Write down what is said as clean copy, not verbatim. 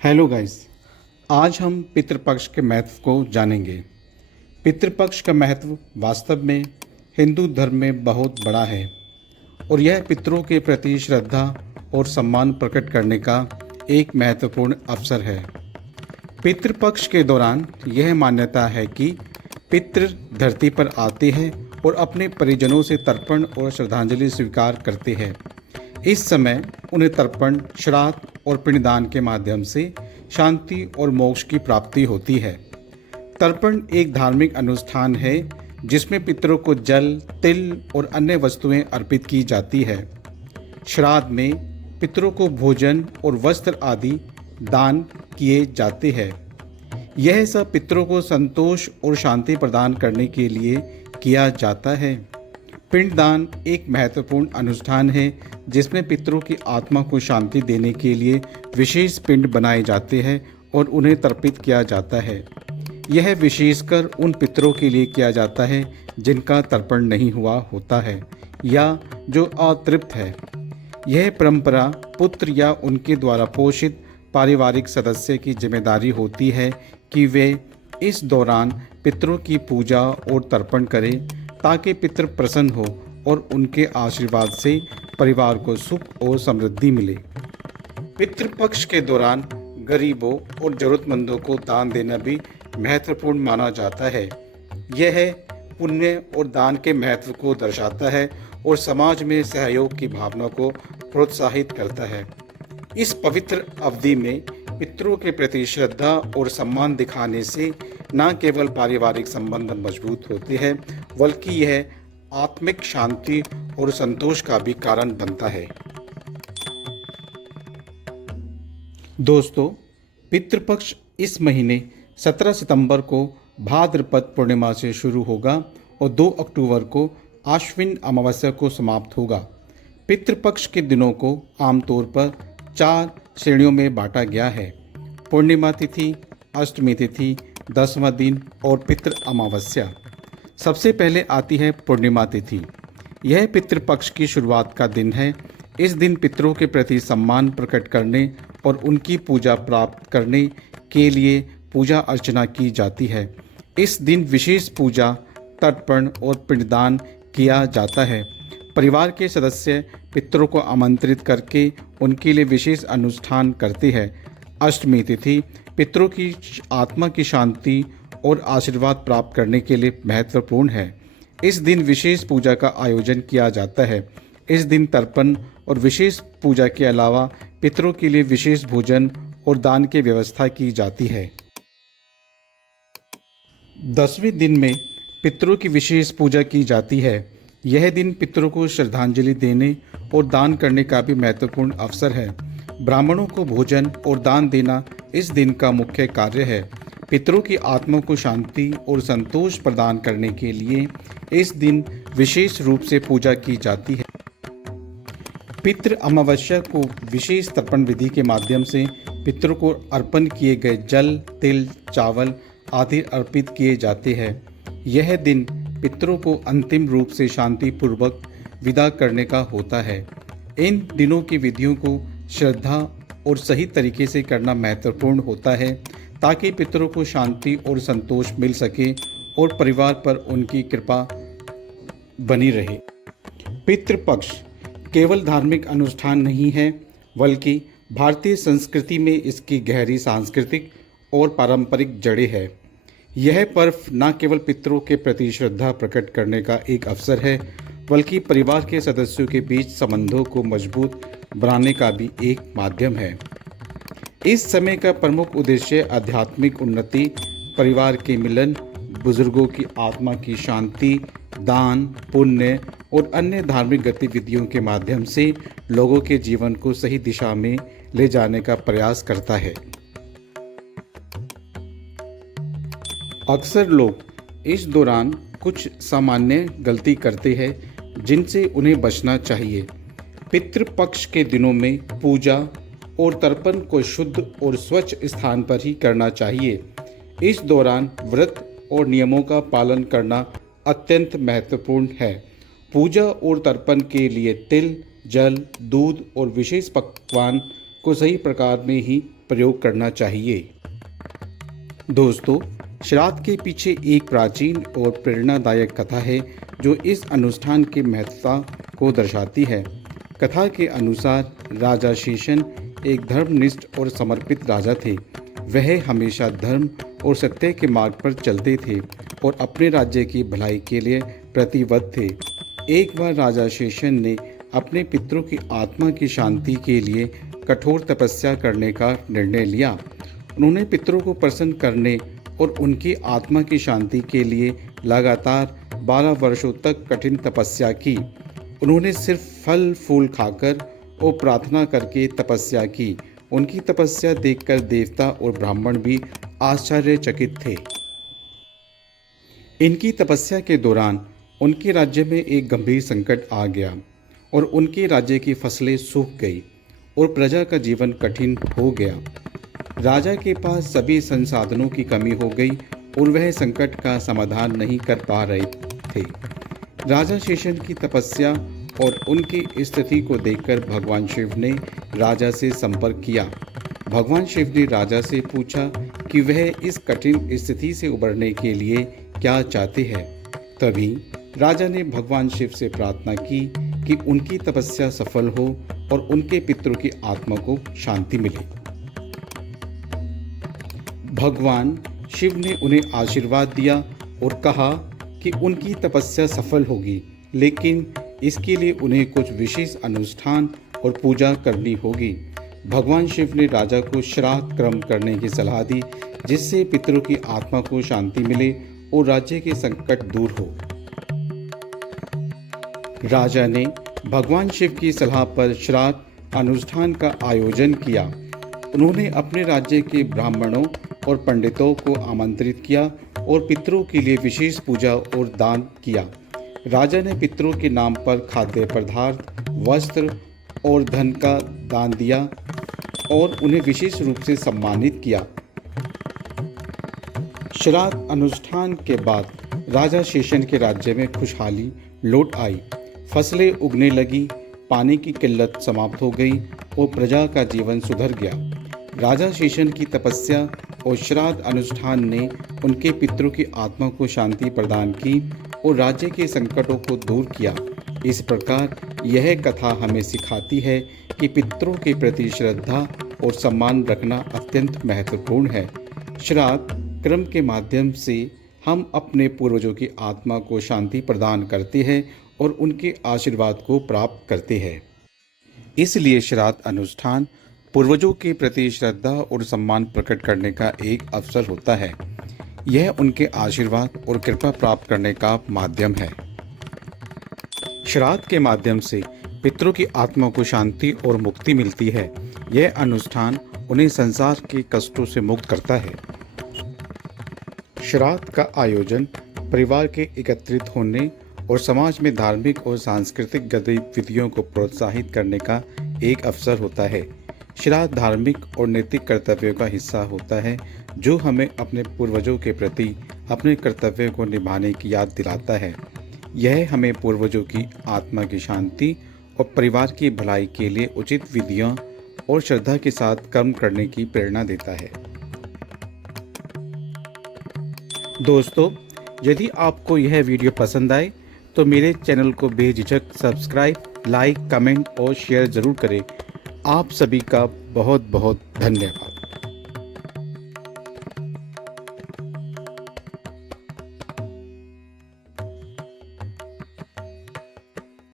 Hello guys. आज हम पितृपक्ष के महत्व को जानेंगे। पितृपक्ष का महत्व वास्तव में हिंदू धर्म में बहुत बड़ा है और यह पितरों के प्रति श्रद्धा और सम्मान प्रकट करने का एक महत्वपूर्ण अवसर है। पितृपक्ष के दौरान यह मान्यता है कि पितृ धरती पर आते हैं और अपने परिजनों से तर्पण और श्रद्धांजलि स्वीकार करते हैं। इस समय उन्हें तर्पण, श्राद्ध और पिंडदान के माध्यम से शांति और मोक्ष की प्राप्ति होती है। तर्पण एक धार्मिक अनुष्ठान है जिसमें पितरों को जल, तिल और अन्य वस्तुएं अर्पित की जाती है। श्राद्ध में पितरों को भोजन और वस्त्र आदि दान किए जाते हैं। यह सब पितरों को संतोष और शांति प्रदान करने के लिए किया जाता है। पिंडदान एक महत्वपूर्ण अनुष्ठान है जिसमें पितरों की आत्मा को शांति देने के लिए विशेष पिंड बनाए जाते हैं और उन्हें तर्पित किया जाता है। यह विशेषकर उन पितरों के लिए किया जाता है जिनका तर्पण नहीं हुआ होता है या जो अतृप्त है। यह परंपरा पुत्र या उनके द्वारा पोषित पारिवारिक सदस्य की जिम्मेदारी होती है कि वे इस दौरान पितरों की पूजा और तर्पण करें ताकि पितृ प्रसन्न हो और उनके आशीर्वाद से परिवार को सुख और समृद्धि मिले। पितृपक्ष के दौरान गरीबों और जरूरतमंदों को दान देना भी महत्वपूर्ण माना जाता है। यह पुण्य और दान के महत्व को दर्शाता है और समाज में सहयोग की भावना को प्रोत्साहित करता है। इस पवित्र अवधि में पितरों के प्रति श्रद्धा और सम्मान दिखाने से न केवल पारिवारिक संबंध मजबूत होते हैं बल्कि यह आत्मिक शांति और संतोष का भी कारण बनता है। दोस्तों, पितृपक्ष इस महीने 17 सितंबर को भाद्रपद पूर्णिमा से शुरू होगा और 2 अक्टूबर को आश्विन अमावस्या को समाप्त होगा। पितृपक्ष के दिनों को आमतौर पर 4 श्रेणियों में बांटा गया है: पूर्णिमा तिथि, अष्टमी तिथि, 10वां दिन और पितृ अमावस्या। सबसे पहले आती है पूर्णिमा तिथि। यह पितृपक्ष की शुरुआत का दिन है। इस दिन पितरों के प्रति सम्मान प्रकट करने और उनकी पूजा प्राप्त करने के लिए पूजा अर्चना की जाती है। इस दिन विशेष पूजा, तर्पण और पिंडदान किया जाता है। परिवार के सदस्य पितरों को आमंत्रित करके उनके लिए विशेष अनुष्ठान करते हैं। अष्टमी तिथि पितरों की आत्मा की शांति और आशीर्वाद प्राप्त करने के लिए महत्वपूर्ण है। इस दिन विशेष पूजा का आयोजन किया जाता है। इस दिन तर्पण और विशेष पूजा के अलावा पितरों के लिए विशेष भोजन और दान की व्यवस्था की जाती है। 10वें दिन में पितरों की विशेष पूजा की जाती है। यह दिन पितरों को श्रद्धांजलि देने और दान करने का भी महत्वपूर्ण अवसर है। ब्राह्मणों को भोजन और दान देना इस दिन का मुख्य कार्य है। पितरों की आत्मा को शांति और संतोष प्रदान करने के लिए इस दिन विशेष रूप से पूजा की जाती है। पितृ अमावस्या को विशेष तर्पण विधि के माध्यम से पितरों को अर्पण किए गए जल, तिल, चावल आदि अर्पित किए जाते हैं। यह दिन पितरों को अंतिम रूप से शांतिपूर्वक विदा करने का होता है। इन दिनों की विधियों को श्रद्धा और सही तरीके से करना महत्वपूर्ण होता है ताकि पितरों को शांति और संतोष मिल सके और परिवार पर उनकी कृपा बनी रहे। पितृपक्ष केवल धार्मिक अनुष्ठान नहीं है बल्कि भारतीय संस्कृति में इसकी गहरी सांस्कृतिक और पारंपरिक जड़ें हैं। यह पर्व न केवल पितरों के प्रति श्रद्धा प्रकट करने का एक अवसर है बल्कि परिवार के सदस्यों के बीच संबंधों को मजबूत बनाने का भी एक माध्यम है। इस समय का प्रमुख उद्देश्य आध्यात्मिक उन्नति, परिवार के मिलन, बुजुर्गों की आत्मा की शांति, दान, पुण्य और अन्य धार्मिक गतिविधियों के माध्यम से लोगों के जीवन को सही दिशा में ले जाने का प्रयास करता है। अक्सर लोग इस दौरान कुछ सामान्य गलती करते हैं जिनसे उन्हें बचना चाहिए। पितृपक्ष के दिनों में पूजा और तर्पण को शुद्ध और स्वच्छ स्थान पर ही करना चाहिए। इस दौरान व्रत और नियमों का पालन करना अत्यंत महत्वपूर्ण है। पूजा और तर्पण के लिए तिल, जल, दूध और विशेष पकवान को सही प्रकार में ही प्रयोग करना चाहिए। दोस्तों, श्राद्ध के पीछे एक प्राचीन और प्रेरणादायक कथा है जो इस अनुष्ठान की महत्ता को दर्शाती है। कथा के अनुसार राजा शेषन एक धर्मनिष्ठ और समर्पित राजा थे। वह हमेशा धर्म और सत्य के मार्ग पर चलते थे और अपने राज्य की भलाई के लिए प्रतिबद्ध थे। एक बार राजा शेषन ने अपने पितरों की आत्मा की शांति के लिए कठोर तपस्या करने का निर्णय लिया। उन्होंने पितरों को प्रसन्न करने और उनकी आत्मा की शांति के लिए लगातार 12 वर्षों तक कठिन तपस्या की। उन्होंने सिर्फ फल फूल खाकर और प्रार्थना करके तपस्या की। उनकी तपस्या देखकर देवता और ब्राह्मण भी आश्चर्यचकित थे। इनकी तपस्या के दौरान उनके राज्य में एक गंभीर संकट आ गया और उनके राज्य की फसलें सूख गई और प्रजा का जीवन कठिन हो गया। राजा के पास सभी संसाधनों की कमी हो गई और वह संकट का समाधान नहीं कर पा रहे थे। राजा शेषन की तपस्या और उनकी स्थिति को देखकर भगवान शिव ने राजा से संपर्क किया। भगवान शिव ने राजा से पूछा कि वह इस कठिन स्थिति से उबरने के लिए क्या चाहते हैं। तभी राजा ने भगवान शिव से प्रार्थना की कि उनकी तपस्या सफल हो और उनके पितरों की आत्मा को शांति मिले। भगवान शिव ने उन्हें आशीर्वाद दिया और कहा कि उनकी तपस्या सफल होगी, लेकिन इसके लिए उन्हें कुछ विशेष अनुष्ठान और पूजा करनी होगी। भगवान शिव ने राजा को श्राद्ध कर्म करने की सलाह दी, जिससे पितरों की आत्मा को शांति मिले और राज्य के संकट दूर हो। राजा ने भगवान शिव की सलाह पर श्राद्ध अनुष्ठान का आयोजन किया। उन्होंने अपने राज्य के ब्राह्मणों और पंडितों को आमंत्रित किया और पितरों के लिए विशेष पूजा और दान किया। राजा ने पितरों के नाम पर खाद्य पदार्थ, वस्त्र और धन का दान दिया और उन्हें विशेष रूप से सम्मानित किया। श्राद्ध अनुष्ठान के बाद राजा शेषन के राज्य में खुशहाली लौट आई। फसलें उगने लगी, पानी की किल्लत समाप्त हो गई और प्रजा का जीवन सुधर गया। राजा शेषन की तपस्या और श्राद्ध अनुष्ठान ने उनके पितरों की आत्मा को शांति प्रदान की और राज्य के संकटों को दूर किया। इस प्रकार यह कथा हमें सिखाती है कि पितरों के प्रति श्रद्धा और सम्मान रखना अत्यंत महत्वपूर्ण है। श्राद्ध कर्म के माध्यम से हम अपने पूर्वजों की आत्मा को शांति प्रदान करते हैं और उनके आशीर्वाद को प्राप्त करते हैं। इसलिए श्राद्ध अनुष्ठान पूर्वजों के प्रति श्रद्धा और सम्मान प्रकट करने का एक अवसर होता है। यह उनके आशीर्वाद और कृपा प्राप्त करने का माध्यम है। श्राद्ध के माध्यम से पितरों की आत्मा को शांति और मुक्ति मिलती है। यह अनुष्ठान उन्हें संसार के कष्टों से मुक्त करता है। श्राद्ध का आयोजन परिवार के एकत्रित होने और समाज में धार्मिक और सांस्कृतिक गतिविधियों को प्रोत्साहित करने का एक अवसर होता है। श्राद्ध धार्मिक और नैतिक कर्तव्यों का हिस्सा होता है, जो हमें अपने पूर्वजों के प्रति अपने कर्तव्यों को निभाने की याद दिलाता है। यह हमें पूर्वजों की आत्मा की शांति और परिवार की भलाई के लिए उचित विधियों और श्रद्धा के साथ कर्म करने की प्रेरणा देता है। दोस्तों, यदि आपको यह वीडियो पसंद आए तो मेरे चैनल को बेझिझक सब्सक्राइब, लाइक, कमेंट और शेयर ज़रूर करें। आप सभी का बहुत बहुत धन्यवाद।